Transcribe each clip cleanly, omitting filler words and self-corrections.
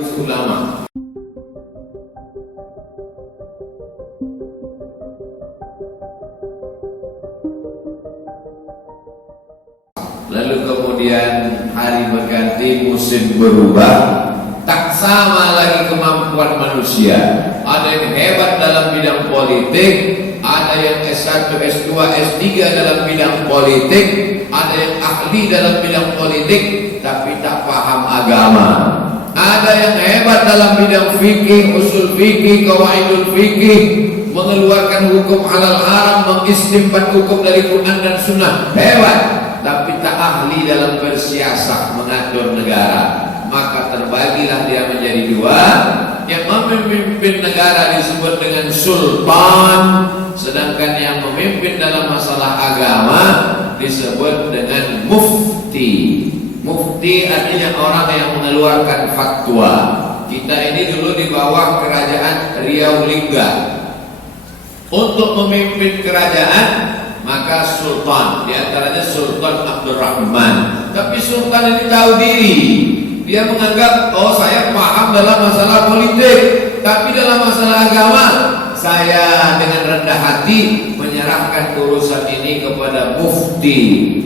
ulama. Lalu kemudian hari berganti, musim berubah, tak sama lagi kemampuan manusia. Ada yang hebat dalam bidang politik, ada yang S1, S2, S3 dalam bidang politik, ada yang ahli dalam bidang politik tapi tak paham agama. Ada yang hebat dalam bidang fikih, usul fikih, qawaidul fikih, mengeluarkan hukum halal haram, mengistimbat hukum dari Quran dan Sunnah, hebat, tapi tak ahli dalam bersiasat mengatur negara. Maka terbagilah dia menjadi dua. Yang memimpin negara disebut dengan sultan, sedangkan yang memimpin dalam masalah agama disebut dengan mufti. Mufti artinya orang yang mengeluarkan fatwa. Kita ini dulu di bawah kerajaan Riau Lingga. Untuk memimpin kerajaan maka sultan, di antaranya Sultan Abdurrahman. Tapi sultan ini tahu diri. Dia menganggap, oh saya paham dalam masalah politik, tapi dalam masalah agama saya dengan rendah hati menyerahkan urusan ini kepada mufti.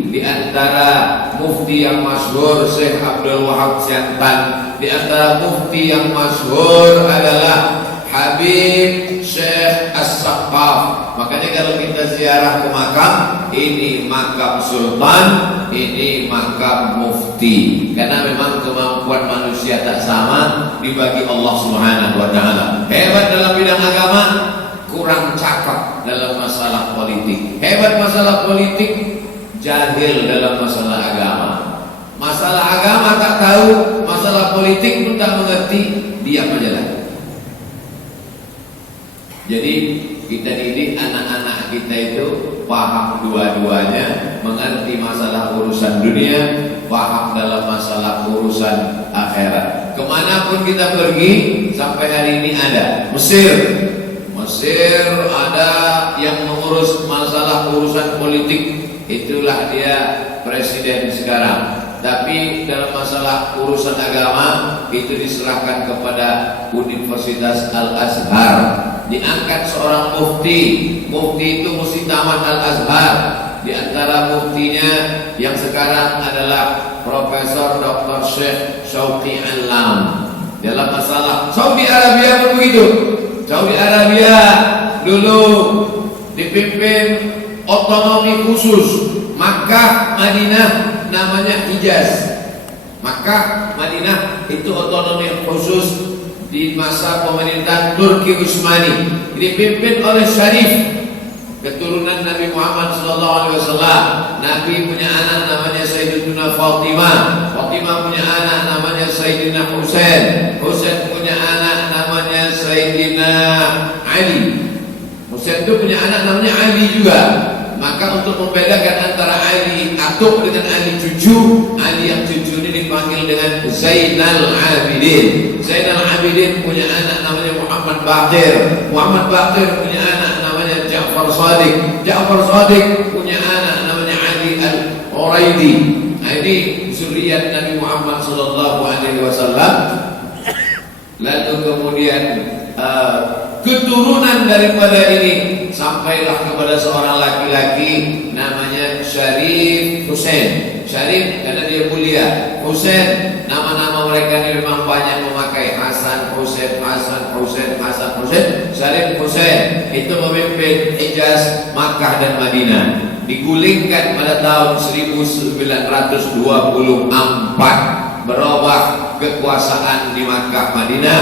Di antara mufti yang masyhur Syekh Abdul Wahab Siantan, di antara mufti yang masyhur adalah Habib Syekh As-Saqqaf. Makanya kalau kita ziarah ke makam, ini makam sultan, ini makam mufti. Karena memang kemampuan manusia tak sama dibagi Allah Subhanahu wa taala. Hebat dalam bidang agama, kurang cakap dalam masalah politik. Hebat masalah politik, jahil dalam masalah agama. Masalah agama tak tahu, masalah politik pun tak mengerti, diam aja lah. Jadi kita didik anak-anak kita itu paham dua-duanya, mengerti masalah urusan dunia, paham dalam masalah urusan akhirat. Kemanapun kita pergi, sampai hari ini ada Mesir ada yang mengurus masalah urusan politik, itulah dia presiden sekarang. Tapi dalam masalah urusan agama itu diserahkan kepada Universitas Al-Azhar. Diangkat seorang mufti. Mufti itu mesti tamat Al-Azhar. Di antara muftinya yang sekarang adalah Profesor Dr. Syekh Syauqi Alam. Dalam masalah Saudi Arabia pun begitu. Saudi Arabia dulu dipimpin otonomi khusus. Makkah, Madinah namanya Hijaz. Makkah, Madinah itu otonomi khusus di masa pemerintahan Turki Utsmani, dipimpin oleh Syarif, keturunan Nabi Muhammad SAW. Nabi punya anak namanya Sayyidatuna Fatimah. Fatimah punya anak namanya Sayyidina Husain. Husain punya anak namanya Sayyidina Ali. Husain itu punya anak namanya Ali juga. Maka untuk membedakan antara Ali atuk dengan Ali cucu, Ali yang cucu ini dipanggil dengan Zainal Abidin. Zainal Abidin punya anak namanya Muhammad Baqir. Muhammad Baqir punya anak namanya Ja'far Shadiq. Ja'far Shadiq punya anak namanya Ali Al-Uraidi. Nah, ini zuriat Nabi Muhammad SAW. Lalu kemudian keturunan daripada ini sampailah kepada seorang laki-laki namanya Syarif Husain. Syarif karena dia mulia. Husain, nama-nama mereka ini memang banyak memakai Hasan, Husain, Hasan, Husain, Hasan, Husain. Syarif Husain itu memimpin Hijaz, Makkah dan Madinah. Digulingkan pada tahun 1924, berubah kekuasaan di Makkah Madinah,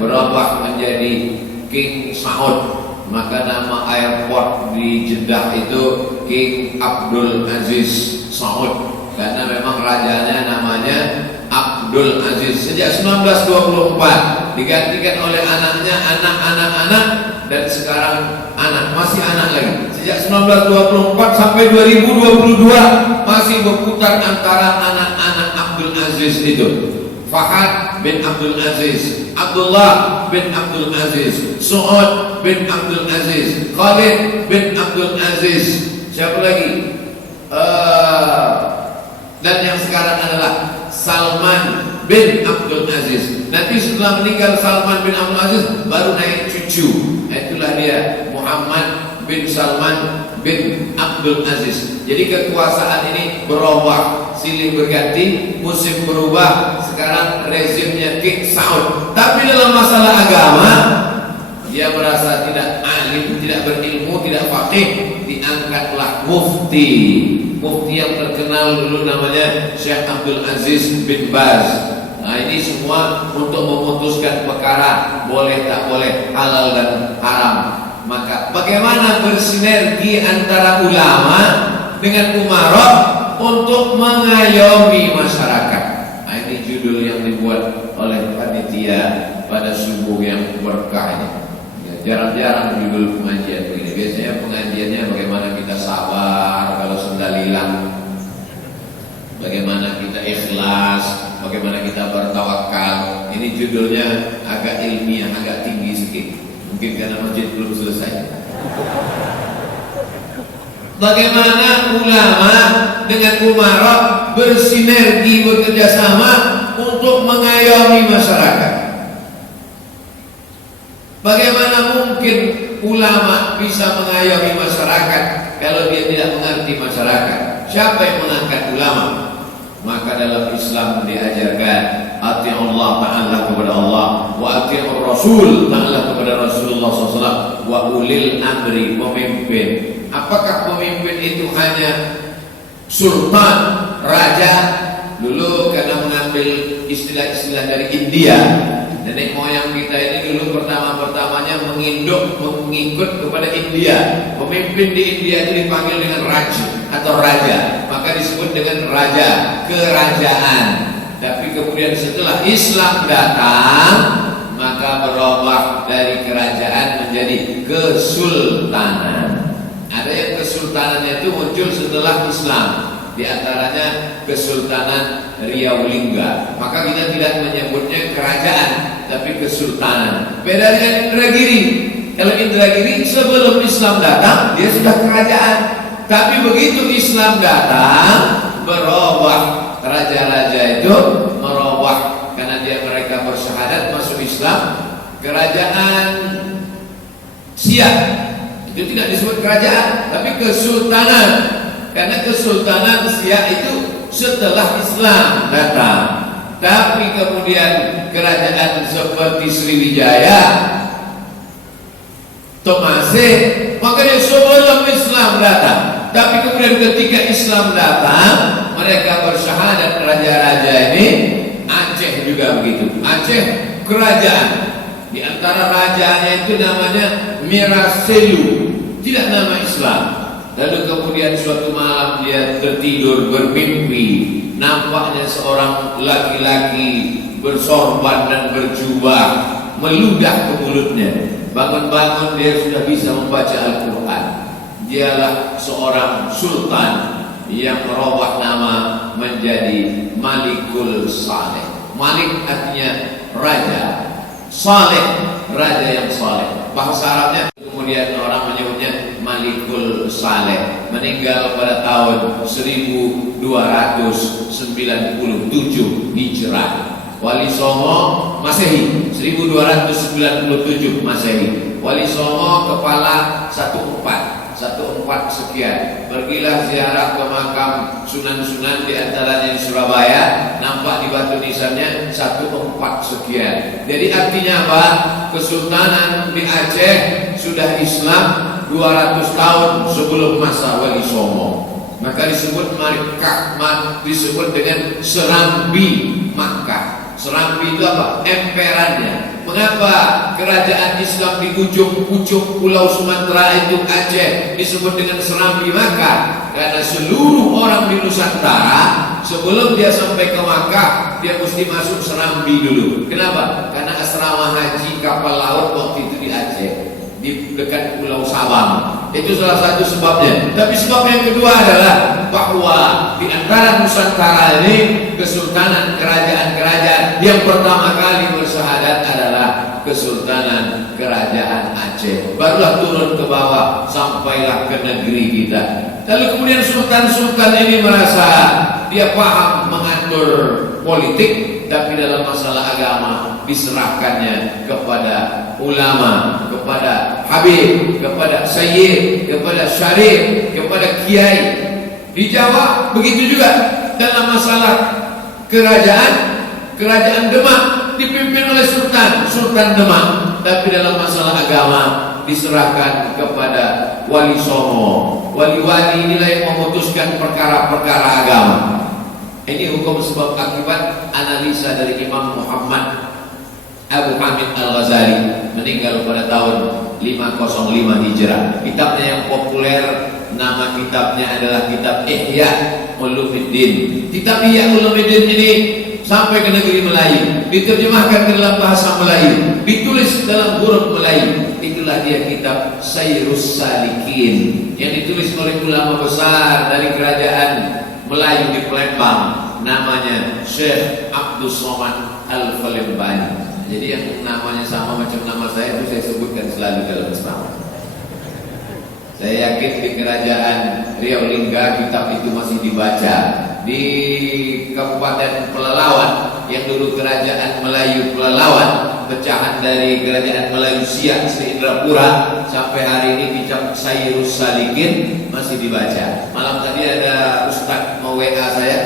berubah menjadi King Saud. Maka nama airport di Jeddah itu King Abdul Aziz Saud, karena memang rajanya namanya Abdul Aziz. Sejak 1924 digantikan oleh anaknya, anak, dan sekarang masih anak lagi. Sejak 1924 sampai 2022 masih berputar antara anak-anak Abdul Aziz itu. Fahad bin Abdul Aziz, Abdullah bin Abdul Aziz, Su'ud bin Abdul Aziz, Khalid bin Abdul Aziz. Siapa lagi? Dan yang sekarang adalah Salman bin Abdul Aziz. Nanti setelah meninggal Salman bin Abdul Aziz baru naik cucu. Itulah dia Muhammad bin Salman bin Abdul Aziz. Jadi kekuasaan ini berubah, silih berganti, musim berubah. Sekarang rezimnya King Saud. Tapi dalam masalah agama dia merasa tidak alim, tidak berilmu, tidak faqih, diangkatlah mufti. Mufti yang terkenal dulu namanya Syekh Abdul Aziz bin Baz. Nah, ini semua untuk memutuskan perkara boleh tak boleh, halal dan haram. Maka bagaimana bersinergi antara ulama dengan umarok untuk mengayomi masyarakat. Nah, ini judul yang dibuat oleh panitia pada subuh yang berkah ini. Jarang-jarang judul pengajian begini. Biasanya pengajiannya bagaimana kita sabar kalau sendal hilang, bagaimana kita ikhlas, bagaimana kita bertawakal. Ini judulnya agak ilmiah, agak tinggi sedikit. Mungkin karena masjid belum selesai. Bagaimana ulama dengan umarok bersinergi, bekerja sama untuk mengayomi masyarakat. Bagaimana mungkin ulama bisa mengayomi masyarakat kalau dia tidak mengerti masyarakat? Siapa yang mengangkat ulama? Maka dalam Islam diajarkan ati'ullah, ta'ala kepada Allah, wa ati'ur rasul, ta'ala kepada Rasulullah SAW, wa ulil amri, pemimpin. Apakah pemimpin itu hanya sultan, raja? Dulu karena mengambil istilah-istilah dari India, nenek moyang kita ini dulu pertama-pertamanya mengikut kepada India. Pemimpin di India itu dipanggil dengan raja atau raja, maka disebut dengan raja, kerajaan. Tapi kemudian setelah Islam datang, maka berubah dari kerajaan menjadi kesultanan. Ada yang kesultanan itu muncul setelah Islam, di antaranya Kesultanan Riau Lingga. Maka kita tidak menyebutnya kerajaan, tapi kesultanan. Beda dengan Indragiri. Kalau Indragiri sebelum Islam datang dia sudah kerajaan, tapi begitu Islam datang berubah. Raja-raja itu merubah karena mereka bersyahadat masuk Islam. Kerajaan Siak itu tidak disebut kerajaan, tapi kesultanan. Karena kesultanan Siak itu setelah Islam datang. Tapi kemudian kerajaan seperti Sriwijaya, Tomasih, makanya sebelum Islam datang. Tapi kemudian ketika Islam datang, mereka bersyahadat raja-raja ini. Aceh juga begitu. Aceh kerajaan. Di antara rajanya itu namanya Miraselu, tidak nama Islam. Lalu kemudian suatu malam dia tertidur bermimpi, nampaknya seorang laki-laki bersorban dan berjubah meludah ke mulutnya. Bangun-bangun dia sudah bisa membaca Al-Quran. Dialah seorang sultan yang merubah nama menjadi Malikul Saleh. Malik artinya raja, Saleh raja yang saleh. Bahasa Arabnya kemudian orang menyebutnya Malikul Saleh. Meninggal pada tahun 1297 Hijrah. Wali Songo Masehi 1297 Masehi. Wali Songo kepala 14 sekian. Pergilah ziarah ke makam Sunan-Sunan, di antaranya di Surabaya, nampak di batu nisannya 14 sekian. Jadi artinya apa? Kesultanan di Aceh sudah Islam 200 tahun sebelum masa Wali Songo. Maka disebut Makkah, disebut dengan Serambi Makkah. Serambi itu apa? Emperannya. Mengapa kerajaan Islam di ujung-ujung pulau Sumatera itu Aceh disebut dengan Serambi Makkah? Karena seluruh orang di Nusantara sebelum dia sampai ke Makkah dia mesti masuk Serambi dulu. Kenapa? Karena asrama haji kapal laut waktu itu di Aceh, di dekat Pulau Sabang. Itu salah satu sebabnya. Tapi sebab yang kedua adalah bahwa di antara Nusantara ini kesultanan kerajaan-kerajaan yang pertama kali bersyahadat adalah Kesultanan Kerajaan Aceh. Barulah turun ke bawah sampailah ke negeri kita. Lalu kemudian sultan-sultan ini merasa dia paham mengatur politik, tapi dalam masalah agama diserahkannya kepada ulama, kepada habib, kepada sayyid, kepada syarif, kepada kiai. Di Jawa begitu juga dalam masalah kerajaan Demak dipimpin oleh Sultan Demak, tapi dalam masalah agama diserahkan kepada wali songo. Wali-wali inilah yang memutuskan perkara-perkara agama. Ini hukum sebab akibat analisa dari Imam Muhammad Abu Hamid Al-Ghazali, meninggal pada tahun 505 Hijrah. Kitabnya yang populer, nama kitabnya adalah kitab Ihya Ulumuddin. Kitab Ihya Ulumuddin ini sampai ke negeri Melayu, diterjemahkan ke dalam bahasa Melayu, ditulis dalam huruf Melayu. Itulah dia kitab Sayrus Salikin yang ditulis oleh ulama besar dari kerajaan Melayu di Palembang, namanya Syekh Abdul Somad Al-Falembani. Jadi yang namanya sama macam nama saya itu saya sebutkan selalu dalam ceramah. Saya yakin di kerajaan Riau Lingga kitab itu masih dibaca. Di Kabupaten Pelalawan yang dulu kerajaan Melayu Pelalawan, pecahan dari kerajaan Melayu Siak se-Indrapura, sampai hari ini kitab Sayrus Salikin masih dibaca. Malam tadi ada Ustadz mau WA saya,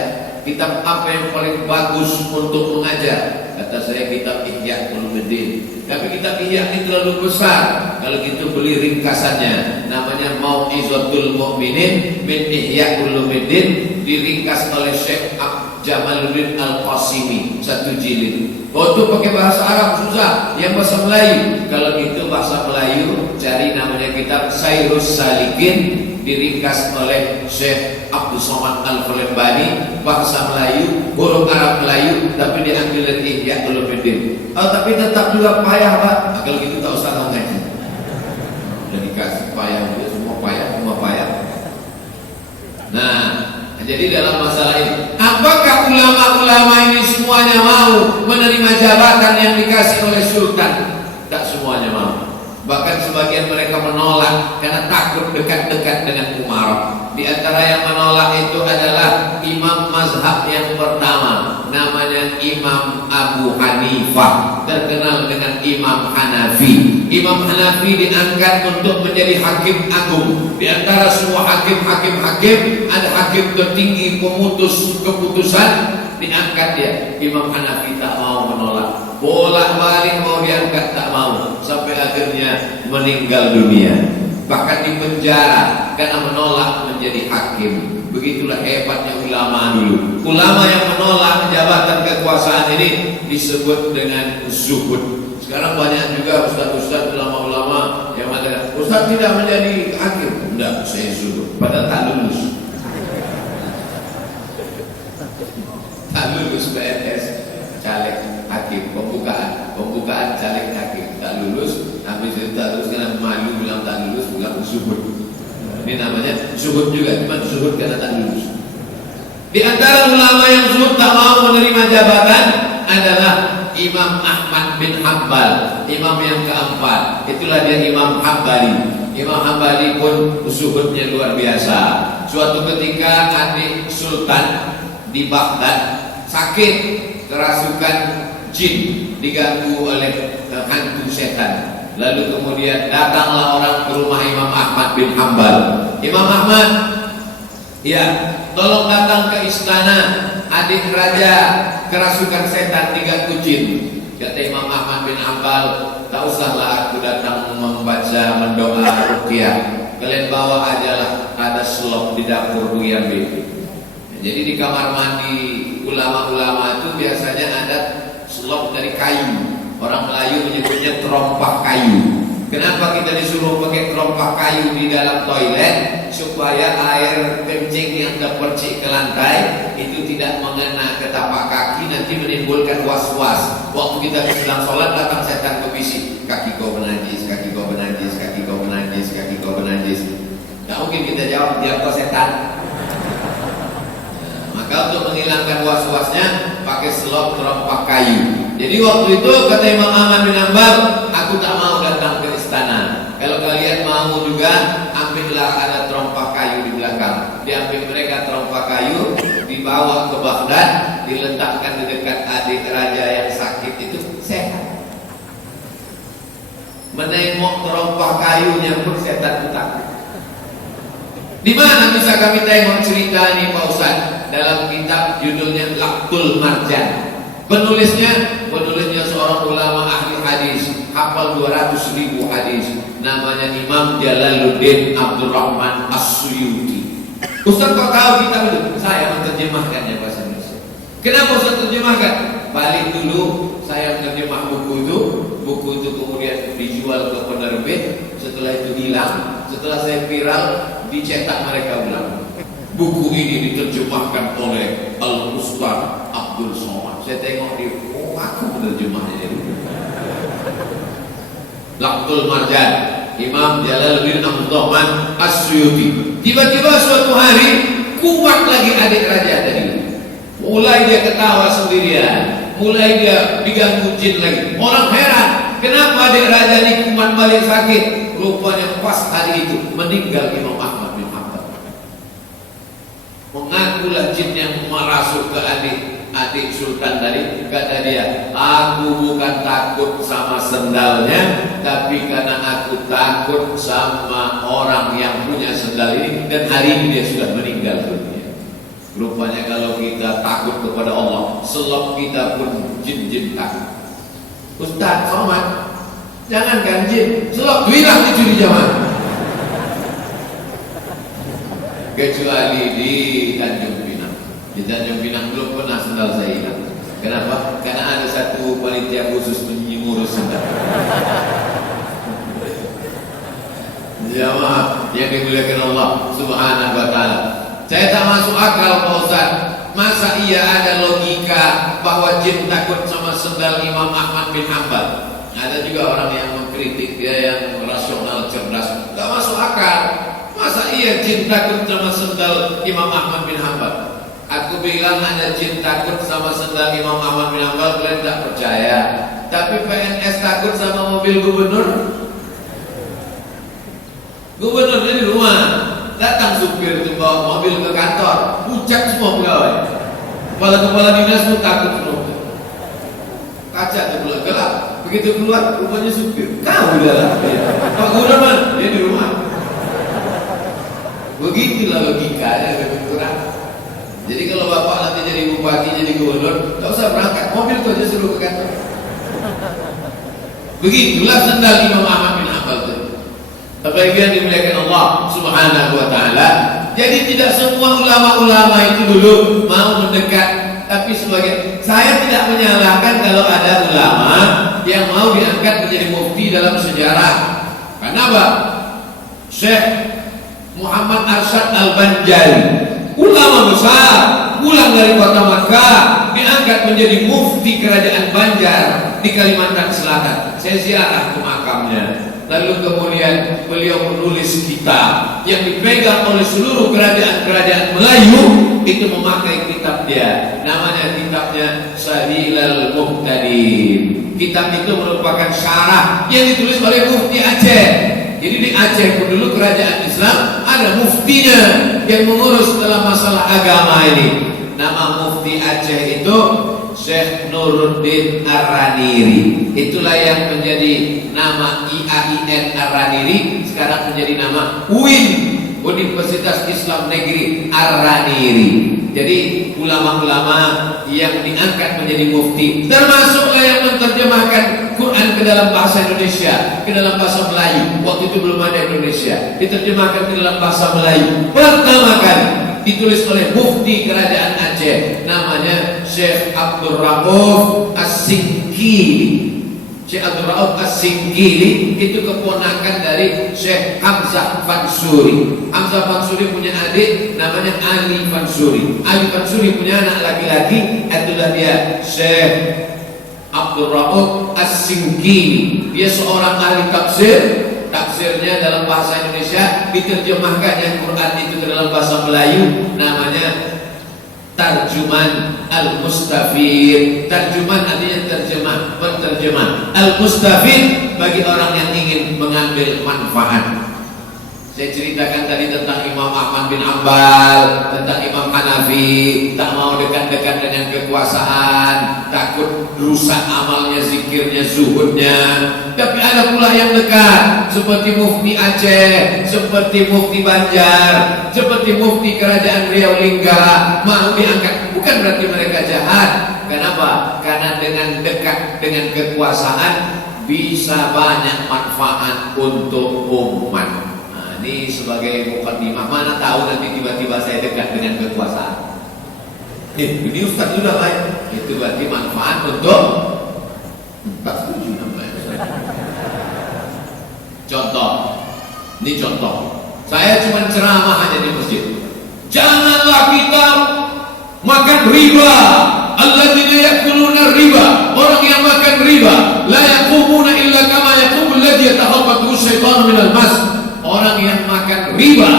kitab apa yang paling bagus untuk mengajar? Kata saya kitab Ihya Ulumuddin. Tapi kitab Ihya ini terlalu besar. Kalau gitu beli ringkasannya, namanya Mau'izatul Mu'minin min Ihya Ulumuddin, diringkas oleh Syekh Jamaluddin Al-Qasimi, 1 jilid. Oh itu pakai bahasa Arab susah, yang bahasa Melayu. Kalau gitu bahasa Melayu cari namanya kitab Sayrus Salikin, diringkas oleh Syekh Abdul Somad Al-Falembani, bahasa Melayu, huruf Arab Melayu, tapi diambil dari Ihya Ulumuddin. Oh tapi tetap juga payah Pak. Nah, kalau gitu tak usah ngaji. Udah dikasih payah juga, semua payah. Nah, jadi dalam masalah ini, apakah ulama-ulama ini semuanya mau menerima jabatan yang dikasih oleh sultan? Tak semuanya mau. Bahkan sebagian mereka menolak karena takut dekat-dekat dengan umarah. Di antara yang menolak itu adalah imam mazhab yang pertama, namanya Imam Abu Hanifah, terkenal dengan Imam Hanafi. Imam Hanafi diangkat untuk menjadi hakim agung. Di antara semua hakim, ada hakim tertinggi pemutus keputusan, diangkat dia. Imam Hanafi tak mau menolak. Bolak-balik mau diangkat tak mau, sampai akhirnya meninggal dunia, bahkan dipenjara karena menolak menjadi hakim. Begitulah hebatnya ulama dulu. Ulama yang menolak jabatan kekuasaan ini disebut dengan zuhud. Sekarang banyak juga ustaz-ustaz, ulama-ulama yang mengatakan ustaz tidak menjadi hakim. Enggak, saya zuhud, padahal tak lulus. Tak lulus PNS caleg hakim, pembukaan caleg hakim, tak lulus. Habis itu tak lulus karena malu bilang tak lulus, bilang zuhud. Ini namanya zuhud juga, cuma zuhud karena tak lulus. Di antara ulama yang zuhud tak mau menerima jabatan adalah Imam Ahmad bin Hanbal, imam yang keempat. Itulah dia Imam Hambali. Imam Hambali pun zuhudnya luar biasa. Suatu ketika adik sultan di Baghdad sakit, kerasukan jin, diganggu oleh hantu setan. Lalu kemudian datanglah orang ke rumah Imam Ahmad bin Hanbal. Imam Ahmad, ya, tolong datang ke istana, adik raja kerasukan setan, diganggu jin. Kata Imam Ahmad bin Hanbal, tak usahlah aku datang membaca mendoa ruqyah, kalian bawa ajalah, ada selop di dapur Buya B. Jadi di kamar mandi ulama-ulama itu biasanya ada selop dari kayu. Orang Melayu menyebutnya terompah kayu. Kenapa kita disuruh pakai terompah kayu di dalam toilet? Supaya air kencing yang terpercik ke lantai itu tidak mengena ke tapak kaki, nanti menimbulkan was-was. Waktu kita sedang sholat datang setan ke bisik, kaki kau bernajis, kaki kau bernajis, kaki kau bernajis, kaki kau bernajis. Tidak mungkin kita jawab dia kau setan. Maka untuk menghilangkan was-wasnya pakai selop terompah kayu. Jadi waktu itu kata Imam Ahmad bin Hanbal, aku tak mau datang ke istana. Kalau kalian mau juga, ambillah, ada terompah kayu di belakang. Diambil mereka terompah kayu, dibawa ke Baghdad, diletakkan di dekat adik raja menengok terompah kayunya pun setan takut. Di mana bisa kami tengok cerita ini Pak Ustaz? Dalam kitab judulnya Laqtul Marjan. Penulisnya seorang ulama ahli hadis, hafal 200.000 hadis. Namanya Imam Jalaluddin Abdurrahman As-Suyuti. Ustaz kok tahu kitab itu? Saya menerjemahkannya bahasa Indonesia. Kenapa Ustaz terjemahkan? Balik dulu saya menerjemah buku itu kemudian dijual ke penerbit. Setelah itu hilang, setelah saya viral, dicetak mereka ulang. Buku ini diterjemahkan oleh Al-Ustaz Abdul Somad. Saya tengok dia, aku menerjemahnya. Laqtul Marjan, Imam Jalaluddin Abdurrahman As-Suyuti. Tiba-tiba suatu hari kuat lagi adik raja tadi. Mulai dia ketawa sendirian, mulai dia diganggu jin lagi. Orang heran, kenapa adik raja ini kumat balik sakit? Rupanya pas hari itu meninggal Imam Ahmad bin Hanbal. Mengakulah jin yang merasuk ke adik sultan tadi. Kata dia, aku bukan takut sama sendalnya, tapi karena aku takut sama orang yang punya sendal ini. Dan hari ini dia sudah meninggal dunia. Rupanya kalau kita takut kepada Allah, selok kita pun jin-jin takut. Ustaz Somad, jangankan jin, selok hilang dicuri zaman. Kecuali di Tanjung Pinang. Di Tanjung Pinang belum pernah sendal saya hilang. Kenapa? Karena ada satu panitia khusus mengurus sendal. Jamaah yang dimuliakan Allah Subhanahu wa taala. Saya tak masuk akal Pak Ustaz. Masa iya ada logika bahwa jin takut sama sendal Imam Ahmad bin Hanbal? Ada juga orang yang mengkritik dia yang rasional cerdas. Tak masuk akal. Masa iya jin takut sama sendal Imam Ahmad bin Hanbal? Aku bilang ada jin takut sama sendal Imam Ahmad bin Hanbal, kalian tak percaya. Tapi PNS takut sama mobil gubernur? Gubernurnya di rumah. Datang supir itu bawa mobil ke kantor, pucat semua pegawai. Kepala dinas pun takut semua. Kaca terbelah gelap. Begitu keluar, rupanya supir. Kau di dalam. Pak Gubernur, dia di rumah. Begitulah logikanya lebih kurang. Jadi kalau bapak nanti jadi bupati, jadi gubernur, tak usah berangkat, mobil itu aja suruh ke kantor. Begitulah sendal Imam Ahmad bin Hanbal itu. Sebagian dimuliakan Allah Subhanahu wa taala. Jadi tidak semua ulama-ulama itu dulu mau mendekat, tapi sebagian. Saya tidak menyalahkan kalau ada ulama yang mau diangkat menjadi mufti dalam sejarah. Kenapa? Syekh Muhammad Arsyad Al-Banjari, ulama besar, pulang dari kota Makkah, diangkat menjadi mufti kerajaan Banjar di Kalimantan Selatan. Saya ziarah ke makamnya. Lalu kemudian beliau menulis kitab yang dipegang oleh seluruh kerajaan-kerajaan Melayu. Itu memakai kitab dia. Namanya kitabnya Sabilal Muhtadin. Kitab itu merupakan syarah yang ditulis oleh Mufti Aceh. Jadi di Aceh pun dulu kerajaan Islam ada muftinya yang mengurus dalam masalah agama ini. Nama Mufti Aceh itu Syekh Nuruddin Ar-Raniri. Itulah yang menjadi nama IAIN Ar-Raniri, sekarang menjadi nama UIN, Universitas Islam Negeri Ar-Raniri. Jadi ulama-ulama yang diangkat menjadi mufti, termasuklah yang menerjemahkan Quran ke dalam bahasa Indonesia, ke dalam bahasa Melayu. Waktu itu belum ada Indonesia, diterjemahkan ke dalam bahasa Melayu pertama kali, ditulis oleh mufti kerajaan Aceh, namanya Syekh Abdul Rauf As-Singkili. Syekh Abdul Rauf As-Singkili itu keponakan dari Syekh Hamzah Fansuri. Hamzah Fansuri punya adik namanya Ali Fansuri. Ali Fansuri punya anak laki-laki, itulah dia Syekh Abdul Rauf As-Singkili. Dia seorang ahli tafsir. Tafsirnya dalam bahasa Indonesia, diterjemahkannya Quran itu ke dalam bahasa Melayu, namanya Tarjuman Al-Mustafid. Tarjuman artinya terjemah, penterjemah. Al-Mustafid bagi orang yang ingin mengambil manfaat. Saya ceritakan tadi tentang Imam Ahmad bin Ambal, tentang Imam Hanafi, tak mau dekat-dekat dengan kekuasaan, takut rusak amalnya, zikirnya, zuhudnya. Tapi ada pula yang dekat, seperti Mufti Aceh, seperti Mufti Banjar, seperti Mufti Kerajaan Riau Lingga, mau diangkat. Bukan berarti mereka jahat. Kenapa? Karena dengan dekat dengan kekuasaan bisa banyak manfaat untuk umat. Ini sebagai mukadimah, mana tahu nanti tiba-tiba saya dekat dengan kekuasaan. Ini Ustaz sudah lain. Itu berarti manfaat untuk tak setuju namanya. Contoh, ini contoh. Saya cuma ceramah aja di masjid. Janganlah kita makan riba. Alladzina yakuluna riba. Orang yang makan riba la yaqumuna illa kama yaqumul ladzi yatakhabbathu syaitanu minal mas. Orang yang makan riba,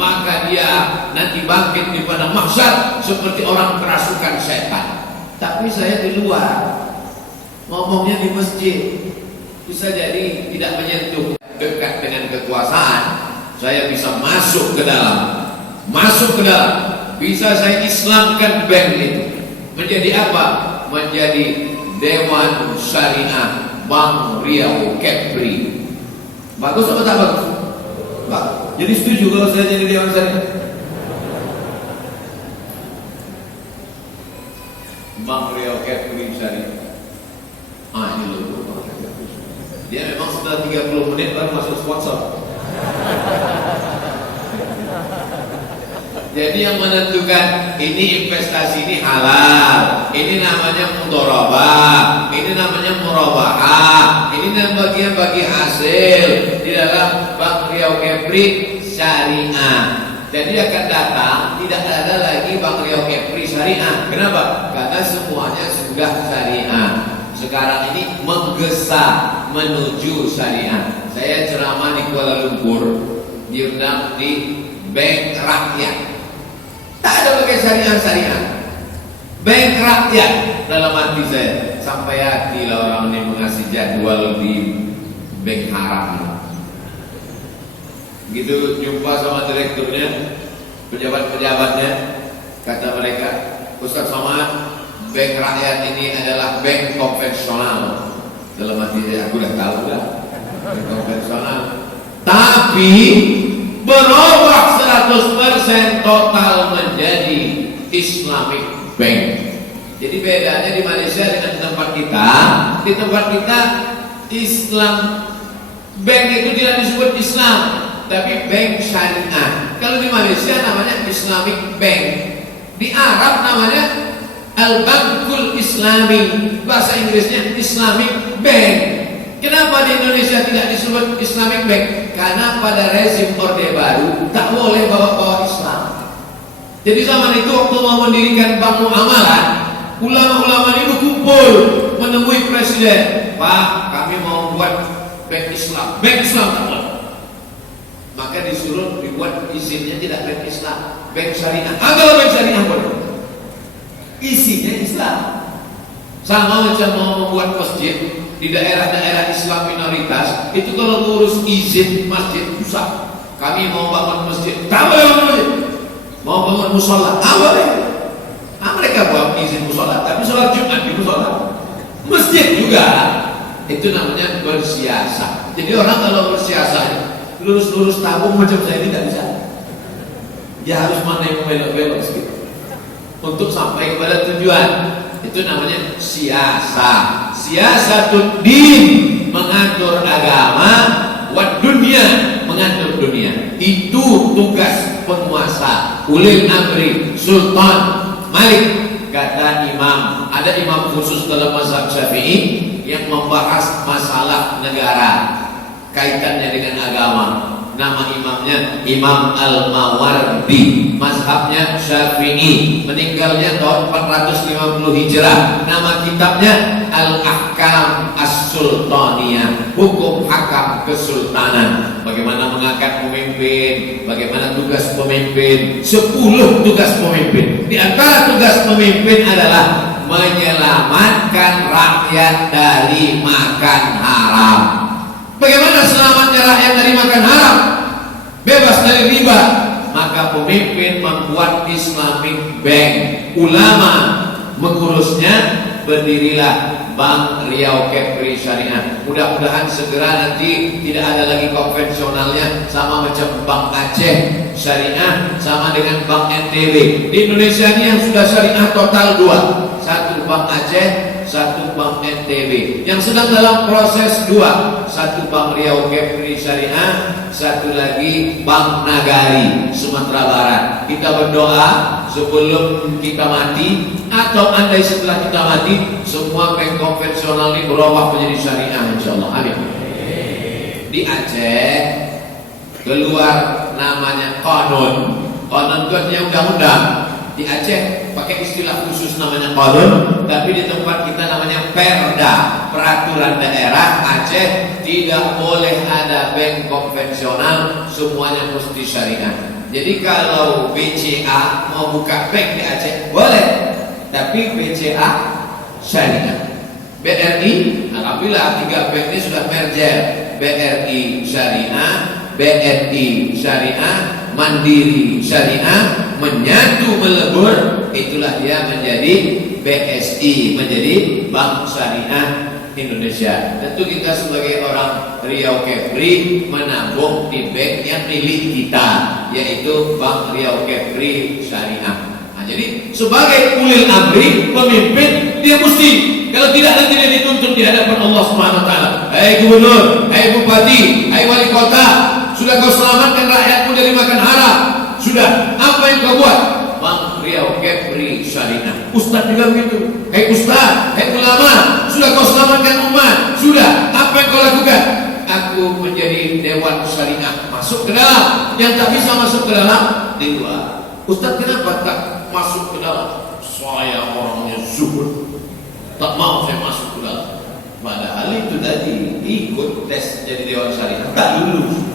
maka dia nanti bangkit di padang mahsyar seperti orang kerasukan setan. Tapi saya di luar, ngomongnya di masjid, bisa jadi tidak menyentuh dekat dengan kekuasaan. Saya bisa masuk ke dalam, bisa saya Islamkan bank itu. Menjadi apa? Menjadi Dewan Syariah Bank Riau Kepri. Bagus atau tak bagus? Pak, jadi setuju kalau saya jadi Dewan Syariah? Bank Riau Kepri Syariah. Ini loh. Dia memang setelah 30 menit baru masuk sponsor. Jadi yang menentukan ini investasi ini halal, ini namanya mudharabah, ini namanya murabahah, ini bagian bagi hasil di dalam Bank Riau Kepri Syariah. Jadi akan datang tidak ada lagi Bank Riau Kepri Syariah. Kenapa? Karena semuanya sudah syariah. Sekarang ini menggesa menuju syariah. Saya ceramah di Kuala Lumpur, diundang di Bank Rakyat. Tak ada pakai syariah. Bank Rakyat. Dalam hati saya, sampai hati lah orang ini mengasih jadwal di bank haram. Begitu jumpa sama direkturnya, pejabat-pejabatnya, kata mereka, Ustaz Somad, Bank Rakyat ini adalah bank konvensional. Dalam hati saya, aku udah tahu lah, bank konvensional. Tapi berubah 100% total menjadi Islamic Bank. Jadi bedanya di Malaysia dengan tempat kita. Di tempat kita Islam Bank itu tidak disebut Islam, tapi bank syariah. Kalau di Malaysia namanya Islamic Bank. Di Arab namanya Al-Bankul Islami. Bahasa Inggrisnya Islamic Bank. Kenapa di Indonesia tidak disebut Islamic Bank? Karena pada rezim Orde Baru tak boleh bawa-bawa Islam. Jadi zaman itu waktu mau mendirikan Bank Muamalah, ulama-ulama itu kumpul menemui presiden. Pak, kami mau buat bank Islam. Bank Islam tak boleh. Maka disuruh dibuat izinnya tidak bank Islam, bank syariah. Kalau bank syariah boleh. Isinya Islam. Sama macam mau membuat masjid di daerah-daerah Islam minoritas, itu kalau ngurus izin masjid susah. Kami mau bangun masjid, tak boleh bangun masjid. Mau bangun musola, tak boleh. Mereka buat izin musola, tapi sholat Jumat di musola. Masjid juga. Itu namanya bersiasat. Jadi orang kalau bersiasat, lurus-lurus tabung macam saya ini tidak bisa. Dia harus mana yang belok-belok sedikit untuk sampai kepada tujuan. Itu namanya siasat. Siasatul din, mengatur agama, wad dunia, mengatur dunia. Itu tugas penguasa, ulil amri, sultan, malik. Kata imam, ada imam khusus dalam mazhab Syafi'i yang membahas masalah negara, kaitannya dengan agama. Nama imamnya Imam Al-Mawardi, mazhabnya Syafi'i, meninggalnya tahun 450 Hijrah. Nama kitabnya Al-Ahkam As-Sultaniyah, hukum hakam kesultanan. Bagaimana mengangkat pemimpin, bagaimana tugas pemimpin, 10 tugas pemimpin. Di antara tugas pemimpin adalah menyelamatkan rakyat dari makan haram. Bagaimana selamatnya rakyat dari makan haram? bebas dari riba, maka pemimpin membuat Islamic Bank, ulama mengurusnya, berdirilah Bank Riau Kepri Syariah. Mudah-mudahan segera nanti tidak ada lagi konvensionalnya, sama macam Bank Aceh Syariah, sama dengan Bank NTB. Di Indonesia ini yang sudah syariah total dua, satu Bank Aceh, satu Bank NTB. Yang sedang dalam proses dua, satu Bank Riau Kepri Syariah, satu lagi Bank Nagari Sumatera Barat. Kita berdoa sebelum kita mati, atau andai setelah kita mati, semua bank konvensional ini berubah menjadi syariah, insyaallah. Amin. Di Aceh keluar namanya Qanun. Qanun itu artinya undang-undang. Di Aceh pakai istilah khusus namanya Qanun, tapi di tempat kita namanya Perda, peraturan daerah Aceh. Tidak boleh ada bank konvensional, semuanya mesti syariah. Jadi kalau BCA mau buka bank di Aceh boleh, tapi BCA syariah. BRI, alhamdulillah 3 bank ini sudah merger. BRI syariah, BNI syariah, Mandiri syariah, menyatu melebur, itulah dia menjadi BSI, menjadi Bank Syariah Indonesia. Tentu kita sebagai orang Riau Kepri menabung di bank yang milik kita, yaitu Bank Riau Kepri Syariah. Nah, jadi sebagai ulil amri, pemimpin, dia mesti, kalau tidak nanti dia dituntut di hadapan Allah Subhanahu wa taala. Hai gubernur, hai bupati, hai wali kota, sudah kau selamatkan rakyatmu dari makan haram? Sudah. Apa yang kau buat? Bank Riau Kepri Syariah. Ustaz juga begitu. Hai ustaz, hai ulama, sudah kau selamatkan umat? Sudah. Apa yang kau lakukan? Aku menjadi dewan syariah. Masuk ke dalam. Yang tak bisa masuk ke dalam, di luar. Ustaz kenapa tak masuk ke dalam? Saya orangnya zuhud, tak mau saya masuk ke dalam. Padahal itu tadi ikut tes jadi dewan syariah, tak lulus.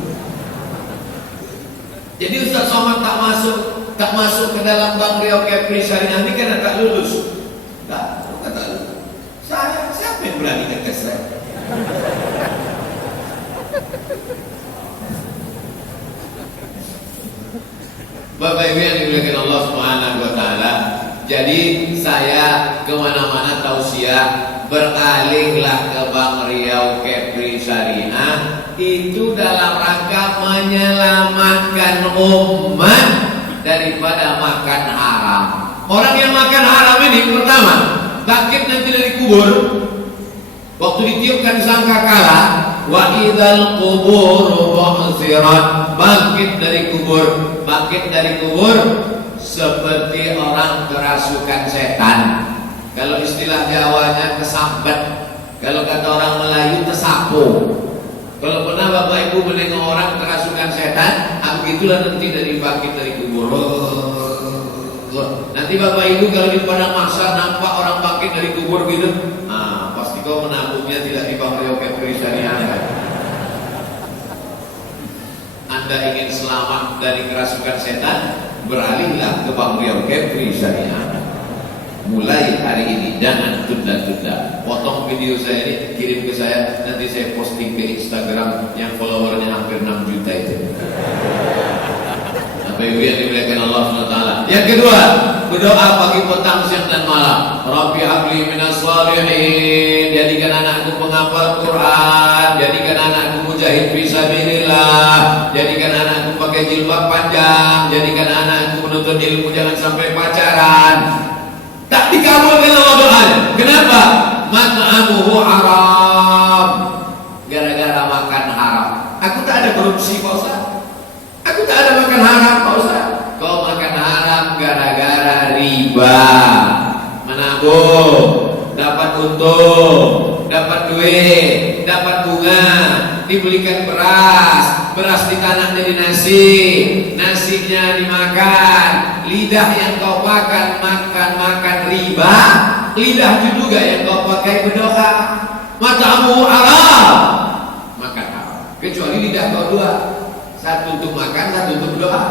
Jadi Ustaz Somad tak masuk ke dalam Bank Riau Kepri Syariah ini karena tak lulus. Tak lulus. Siapa yang berani ngetes saya? Bapak Ibu yang dimuliakan Allah Subhanahu wa taala, jadi saya kemana-mana tausiah, beralihlah ke Bank Riau Kepri Syariah, itu dalam rangka menyelamatkan umat daripada makan haram. Orang yang makan haram ini, pertama, bangkit nanti dari kubur, waktu ditiupkan sangkakala, wa idzal qubur bu'tsirat, bangkit dari kubur seperti orang kerasukan setan. Kalau istilah Jawanya kesambet, kalau kata orang Melayu tesapu. Kalau pernah Bapak Ibu menengok orang kerasukan setan, begitulah nanti dari bangkit dari kubur. Nanti Bapak Ibu kalau di padang mahsyar nampak orang bangkit dari kubur gitu, pasti kau menabungnya tidak di Bank Riau Kepri Syariah. Anda ingin selamat dari kerasukan setan, beralihlah ke Bank Riau Kepri Syariah. Mulai hari ini jangan tunda-tunda. Potong video saya ini, kirim ke saya, nanti saya posting ke Instagram yang followernya hampir 6 juta itu. Bapak Ibu yang dimuliakan Allah SWT. Yang kedua, berdoa pagi, petang, siang dan malam. Rabbi habli minas shalihin, jadikan anakku penghafal Quran, jadikan anakku mujahid fisabilillah, jadikan anakku pakai jilbab panjang, jadikan anakku menuntut ilmu, jangan sampai pacaran. Tak dikabulkan Allah doanya. Kenapa? Mat'amuhu haram, gara-gara makan haram. Aku tak ada korupsi Pak Ustaz, aku tak ada makan haram Pak Ustaz. Kau makan haram gara-gara riba, menabung, dapat untung, dapat duit, dapat bunga, dibelikan beras ditanam jadi nasi, nasinya dimakan, lidah yang kau makan riba, lidah juga yang kau pakai berdoa. Matamu haram, makan haram. Kecuali lidah kau dua, satu untuk makan, satu untuk berdoa.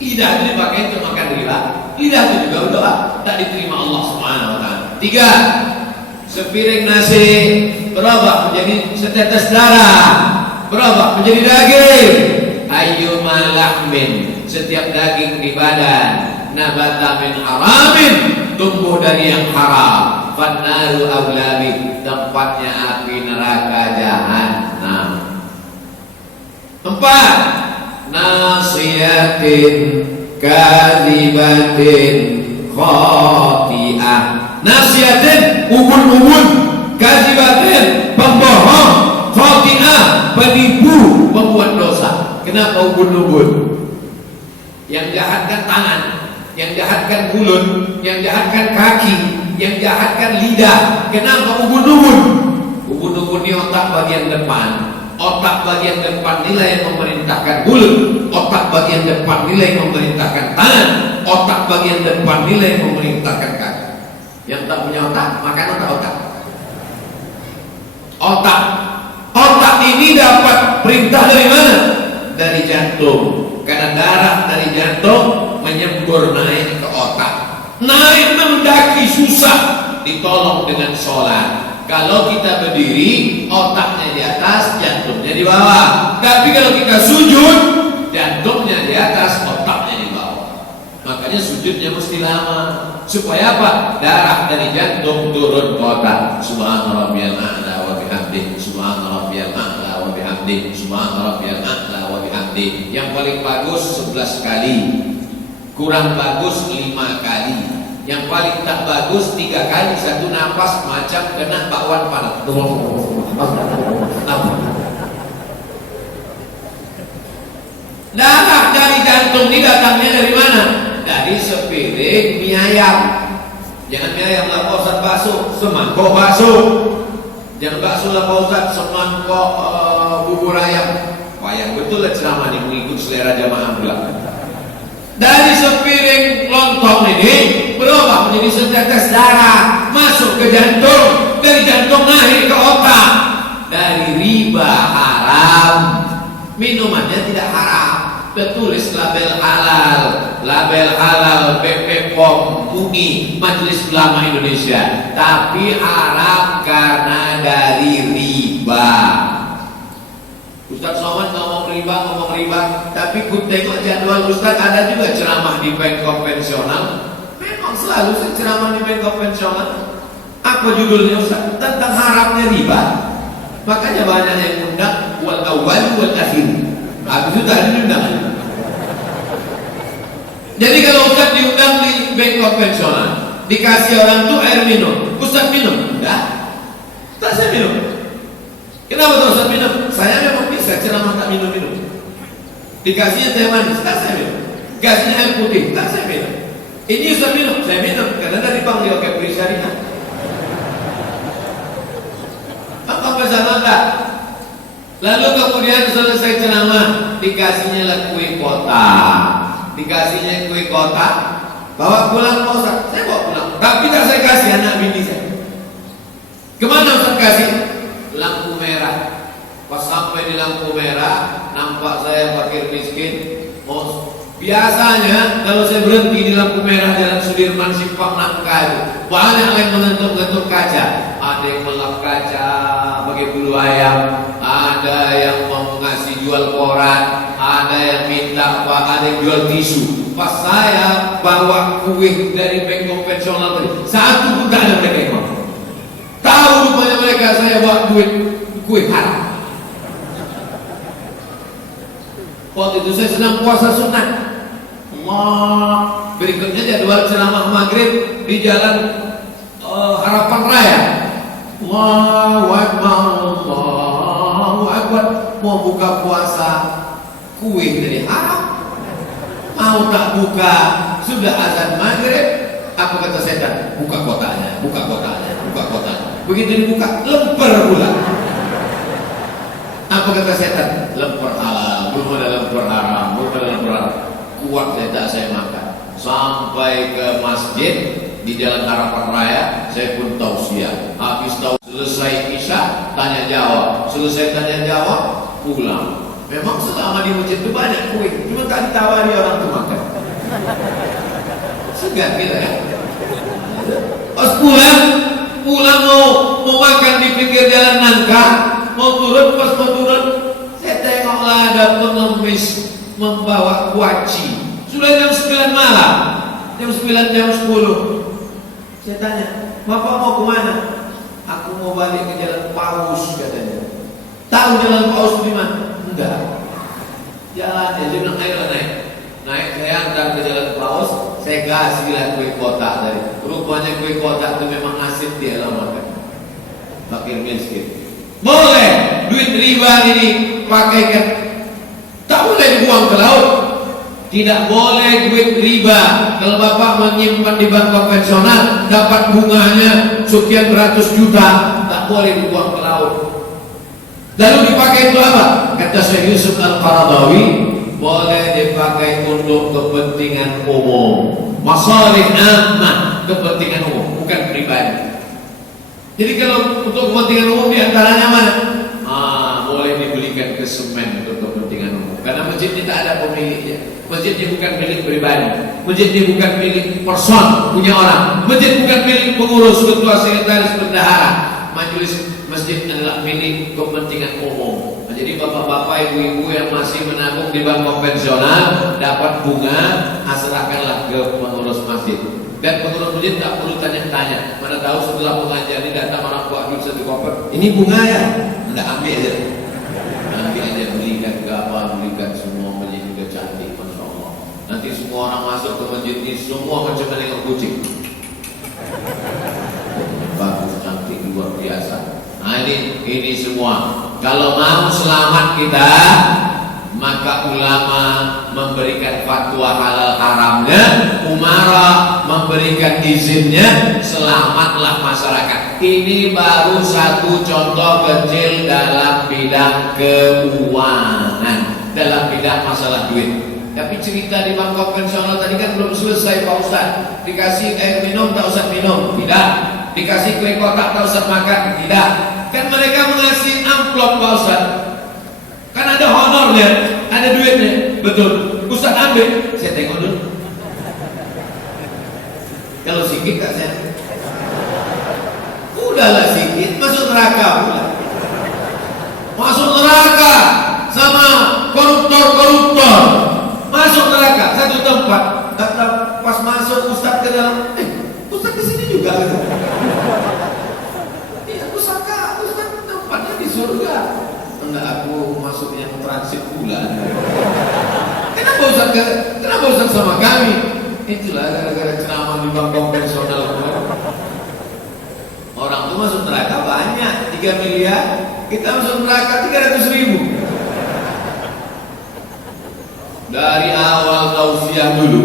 Lidah itu dipakai untuk makan riba, lidah itu juga berdoa, tak diterima Allah Subhanahu wa taala. 3, sepiring nasi berubah menjadi setetes darah, berubah menjadi daging, ayyuma lahmin, setiap daging di badan, nabata min haramin, tumbuh dari yang haram, fannaru aulabi, tempatnya api neraka jahanam. 4. Nasiyatin kadibatin khati'ah. Nasiyatin, ubun-ubun, kadibatin, pembohong, khati'ah, penipu, pembuat dosa. Kenapa ubun-ubun? Yang jahatkan tangan, yang jahatkan mulut, yang jahatkan kaki, yang jahatkan lidah. Kenapa ubun-ubun? Ubun-ubun ini otak bagian depan. Otak bagian depan nilai yang memerintahkan mulut, otak bagian depan nilai yang memerintahkan tangan, otak bagian depan nilai yang memerintahkan kaki. Yang tak punya otak, makan otak-otak. Otak ini dapat perintah dari mana? Dari jantung. Karena darah dari jantung menyembur naik ke otak. Naik mendaki susah, ditolong dengan sholat. Kalau kita berdiri, otaknya di atas, jantungnya di bawah. Tapi kalau kita sujud, jantungnya di atas, otaknya di bawah. Makanya sujudnya mesti lama. Supaya apa? Darah dari jantung turun ke otak. Subhana rabbiyal a'la wa bihamdihi, subhana rabbiyal a'la wa bihamdihi, subhana rabbiyal a'la wa bihamdihi. Yang paling bagus 11 kali, kurang bagus 5 kali. Yang paling tak bagus 3 kali, satu nafas macam kena bakwan panas. Darah dari jantung ini datangnya dari mana? Dari sepiring mie ayam. Jangan mie ayam lah Pak Ustaz, bakso, semangkok bakso. Jangan bakso lah Pak Ustaz, semangkok bubur ayam. Wayang betul lah ceramah ini mengikut selera jamaah belakang. Dari sepiring lontong ini berubah menjadi setetes darah masuk ke jantung, dari jantung naik ke otak. Dari riba haram, minumannya tidak haram, tertulis label halal BP POM MUI Majelis Ulama Indonesia, tapi haram karena dari riba. Ustaz Somad ngomong riba, tapi ku tengok jadwal Ustaz ada juga ceramah di bank konvensional. Memang selalu ceramah di bank konvensional. Apa judulnya Ustaz? Tentang haramnya riba. Makanya banyak yang undang wal awal wal akhir. Habis itu tadi diundang. Jadi kalau Ustaz diundang di bank konvensional, dikasih orang tuh air minum, Ustaz minum? Enggak. Tak saya minum. Kenapa tak Ustaz minum? Saya memang bisa ceramah tak minum-minum. Dikasihnya teh manis, tak saya minum. Dikasihnya air putih, tak saya minum. Ini Ustaz minum, saya minum. Karena tadi panggil ke Syariah. Apa masalah tak? Lalu kemudian selesai ceramah, dikasihnya lah kue kota. Bawa pulang Pak Ustaz, saya bawa pulang. Tapi tak saya kasih anak bini saya. Kemana Ustaz kasih? Lampu merah. Pas sampai di lampu merah, nampak saya fakir miskin. Biasanya kalau saya berhenti di lampu merah Jalan Sudirman Simpang Nangka itu, banyak yang mengetuk-ngetuk kaca. Ada yang melap kaca pakai bulu ayam, ada yang mau ngasih jual koran, ada yang minta apa, ada yang jual tisu. Pas saya bawa kue dari bank konvensional tadi, satu pun tak ada mereka yang mau. Tahu rupanya mereka saya bawa duit kue haram. Waktu itu saya sedang puasa sunat. Allah. Berikutnya jadwal ceramah maghrib di Jalan Harapan Raya. Allahu Akbar, Allahu Akbar. Mau buka puasa, kue dari haram. Mau tak buka, sudah azan maghrib. Apa kata setan? Buka kotaknya. Begitu dibuka, lemper pula. Apa kata setan? Lemper halal, belum ada lemper haram, Kuat saya makan. Sampai ke masjid di Jalan Harapan Raya, saya pun tausiah. Habis selesai isya, tanya jawab. Selesai tanya jawab, pulang. Memang selama di masjid itu banyak kue, cuma tak ditawari orang itu makan. Segan kita ya. Pas pulang mau makan di pinggir jalan nangka, mau turun, saya tengoklah ada pengemis majelis membawa kuaci. Sudah jam 9 malam, jam 9, jam 10. Saya tanya, Bapak mau kemana? Aku mau balik ke Jalan Paus katanya. Tahu Jalan Paus di mana? Enggak. Jalan dia bilang ayo naik. Saya antar ke Jalan Paus. Saya kasihlah kue kotak tadi. Rupanya kue kotak itu memang asin dia lah makan. Fakir miskin. Boleh duit riba ini pakaikan. Tak boleh dibuang ke laut. Tidak boleh duit riba. Kalau bapak menyimpan di bank konvensional dapat bunganya sekian ratus juta, tak boleh dibuang ke laut. Lalu dipakai untuk apa? Kata Syekh Yusuf Al-Qaradawi, boleh dipakai untuk kepentingan umum, masalih ammah, kepentingan umum, bukan pribadi. Jadi kalau untuk kepentingan umum diantaranya mana? Boleh dibelikan ke semen untuk kepentingan umum. Karena masjid ini tak ada pemiliknya. Masjid ini bukan milik pribadi. Masjid ini bukan milik person punya orang. Masjid bukan milik pengurus, ketua, sekretaris, bendahara. Majelis masjid adalah milik kepentingan umum. Jadi bapak-bapak, ibu-ibu yang masih menabung di bank konvensional dapat bunga, serahkanlah ke pengurus masjid. Dan pengurus masjid tak perlu tanya-tanya. Mana tahu setelah pengajian ini datang orang tua ambil satu koper, ini bunga ya? Anda ambil aja. Ambil aja, belikan ke apa, belikan semua, masjid juga cantik, masya Allah. Nanti semua orang masuk ke masjid ini semua macam menengok kucing. Bagus, cantik, luar biasa. Nah ini semua. Kalau mau selamat kita, maka ulama memberikan fatwa halal haramnya, umara memberikan izinnya, selamatlah masyarakat. Ini baru satu contoh kecil dalam bidang keuangan, dalam bidang masalah duit. Tapi cerita di bank konvensional tadi kan belum selesai Pak Ustaz. Dikasih air minum tak usah minum, tidak. Dikasih kue kotak tak usah makan, tidak. Kan mereka mengasih amplop Pak Ustaz. Kan ada honornya, ada duitnya, betul. Ustaz ambil, saya tengok dulu. Kalau sikit tak saya. Udahlah sikit, masuk neraka pula. Masuk neraka sama koruptor. Masuk neraka satu tempat. Kata pas masuk Ustaz ke dalam, Ustaz di sini juga. Iya, Ustaz tempatnya di surga. Enggak, aku masuk yang transit pula. Kenapa Ustaz sama kami? Itulah gara-gara ceramah di bank konvensional. Orang tuh masuk neraka banyak, 3 miliar. Kita masuk neraka 300.000. Dari awal tausiah dulu.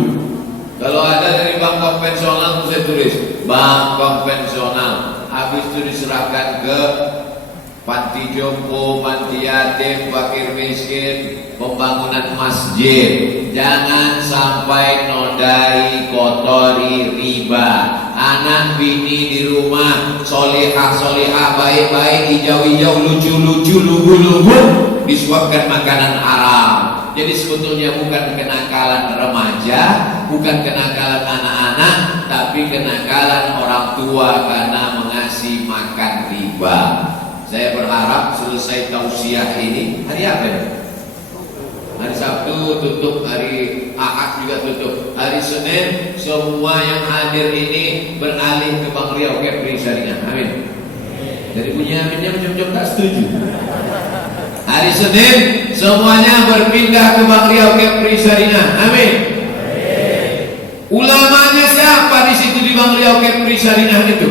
Kalau ada dari bank konvensional saya tulis bank konvensional. Habis itu diserahkan ke panti jompo, panti yatim, fakir miskin, pembangunan masjid. Jangan sampai nodai, kotori, riba. Anak bini di rumah solihah, baik-baik, hijau-hijau, lucu-lucu, lugu-lugu, disuapkan makanan haram. Jadi sebetulnya bukan kenakalan remaja, bukan kenakalan anak-anak, tapi kenakalan orang tua karena mengasih makan riba. Saya berharap selesai tausiah ini hari apa ya? Hari Sabtu tutup, hari Ahad juga tutup. Hari Senin semua yang hadir ini beralih ke Bank Riau Kepri Syariah. Amin. Dari punya aminnya macam-macam tak setuju. Hari Senin semuanya berpindah ke Bank Riau Kepri Syariah. Amin. Ulamanya siapa di situ di Bank Riau Kepri Syariah itu?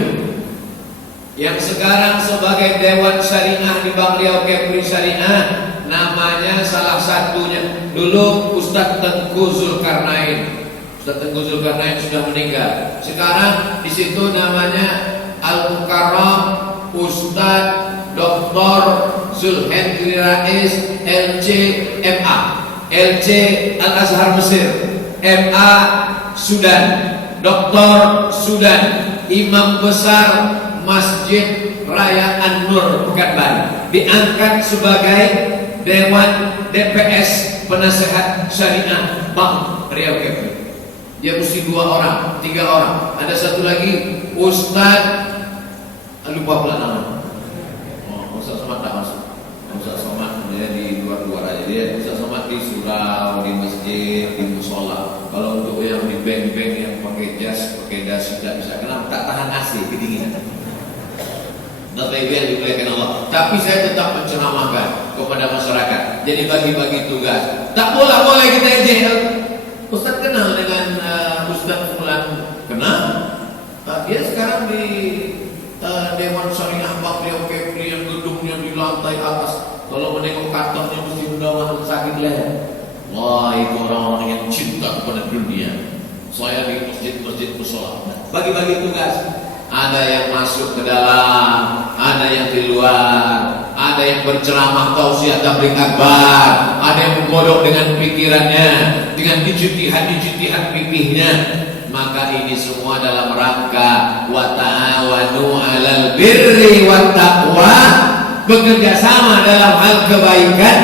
Yang sekarang sebagai Dewan Syariah di Bank Riau Kepri Syariah, namanya salah satunya dulu Ustadz Tengku Zulkarnain. Ustadz Tengku Zulkarnain sudah meninggal. Sekarang di situ namanya Al-Mukarram Ustadz Dr. Zulhendri Rais LC MA, LC Al-Azhar Mesir, MA Sudan, Dr. Sudan, Imam Besar Masjid Raya An-Nur Pekanbaru, diangkat sebagai Dewan DPS Penasehat Syariah Bank Riau Kepri. Dia mesti 2 orang, 3 orang. Ada satu lagi Ustadz, lupa pula nama. Ustadz Somad tak masuk. Ustadz Somad dia di luar aja. Dia Ustadz Somad di surau, di masjid, di musola. Kalau untuk yang di bank-bank yang pakai jas, pakai dasi tidak bisa. Kenapa? Tak tahan AC, kedinginan. Bapak Ibu yang dimuliakan Allah. Tapi saya tetap menceramahkan kepada masyarakat. Jadi bagi-bagi tugas. Tak boleh kita ejek. Ustaz kenal dengan Ustaz Fulan? Kenal? Dia sekarang di Dewan Syariah Bank Riau Kepri yang gedungnya di lantai atas. Kalau menengok kantornya mesti mendawan sakit leher. Wah, itu orang-orang yang cinta kepada dunia. Saya di masjid-masjid musola. Bagi-bagi tugas. Ada yang masuk ke dalam, ada yang di luar, ada yang berceramah tausiah tabligh akbar, ada yang menggodok dengan pikirannya, dengan ijtihad fikihnya. Maka ini semua dalam rangka wa ta'awanu 'alal birri wat taqwa, bekerja sama dalam hal kebaikan,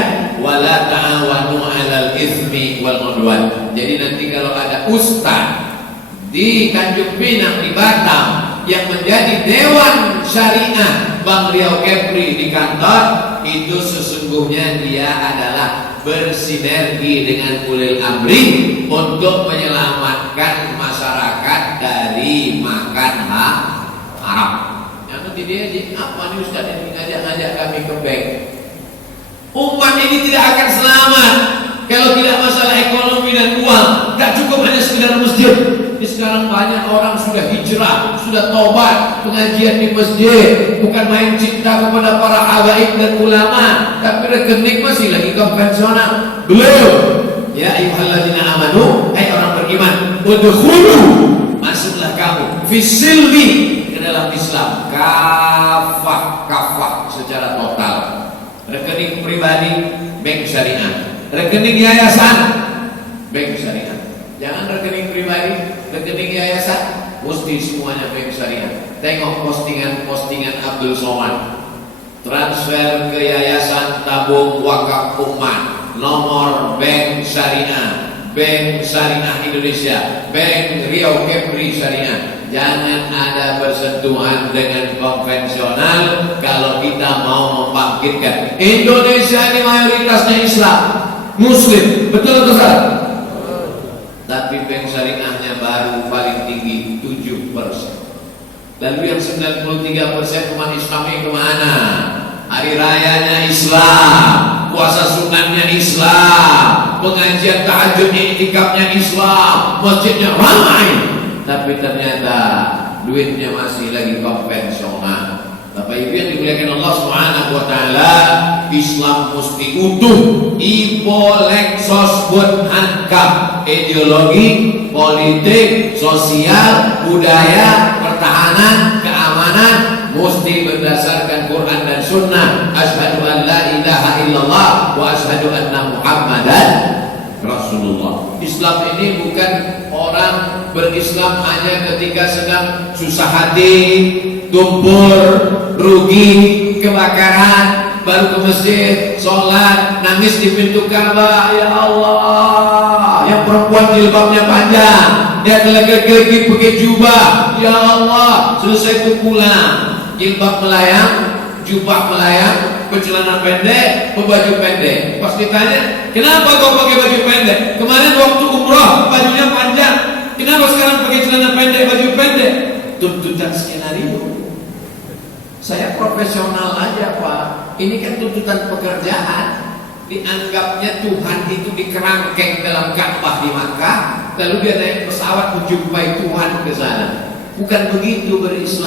wala ta'awanu 'alal itsmi wal 'udwan. Jadi nanti kalau ada ustaz di Tanjung Pinang di Batam yang menjadi Dewan Syariah Bank Riau Kepri di kantor, itu sesungguhnya dia adalah bersinergi dengan ulil amri untuk menyelamatkan masyarakat dari makan haram. Yang nanti dia apa nih Ustaz ini ngajak-ngajak kami ke bank? Umat ini tidak akan selamat kalau tidak masalah ekonomi dan uang. Tak cukup hanya sekedar masjid. Sekarang banyak orang sudah hijrah, sudah tobat, pengajian di masjid, bukan main cinta kepada para habaib dan ulama, tapi rekening masih lagi konvensional. Belum. Ya ayyuhalladzina amanu, hai orang beriman, udkhulu, masuklah kamu fisilmi ke dalam Islam, kafah secara total. Rekening pribadi bank syariah, rekening yayasan bank syariah. Jangan rekening pribadi, rekening yayasan, mesti semuanya bank syariah. Tengok postingan Abdul Somad, transfer ke yayasan tabung wakaf umat, nomor bank syariah Indonesia, Bank Riau Kepri Syariah. Jangan ada bersentuhan dengan konvensional kalau kita mau membangkitkan. Indonesia ini mayoritasnya Islam, Muslim, betul atau salah? Tapi bank syariahnya baru paling tinggi 7%. Lalu yang 93% umat Islamnya kemana? Hari rayanya Islam, puasa sunatnya Islam, pengajian tahajudnya, iktikafnya Islam, masjidnya ramai. Tapi ternyata duitnya masih lagi konvensional. Bapak Ibu yang dimuliakan Allah Subhanahu wa taala, Islam mesti utuh, ipoleksos buat hankam ideologi, politik, sosial, budaya, pertahanan, keamanan mesti berdasarkan Quran dan Sunnah. Asyhadu an la ilaha illallah wa asyhadu anna Muhammadan Rasulullah. Islam ini bukan orang berislam hanya ketika sedang susah hati, tumpur, rugi, kebakaran, baru ke masjid, sholat, nangis di pintu Ka'bah. Ya Allah, yang perempuan jilbabnya panjang, yang laki-laki pakai jubah. Ya Allah, selesai itu pulang, jilbab melayang, jubah melayang, bercelana pendek, berbaju pendek. Pas ditanya, kenapa kau pakai baju pendek? Kemarin waktu umroh bajunya panjang, kenapa sekarang pakai celana pendek, baju pendek? Tuntutan skenario. Saya profesional aja Pak. Ini kan tuntutan pekerjaan. Dianggapnya Tuhan itu dikerangkeng dalam Ka'bah di Makkah, lalu dia naik pesawat menjumpai Tuhan ke sana. Bukan begitu berislam.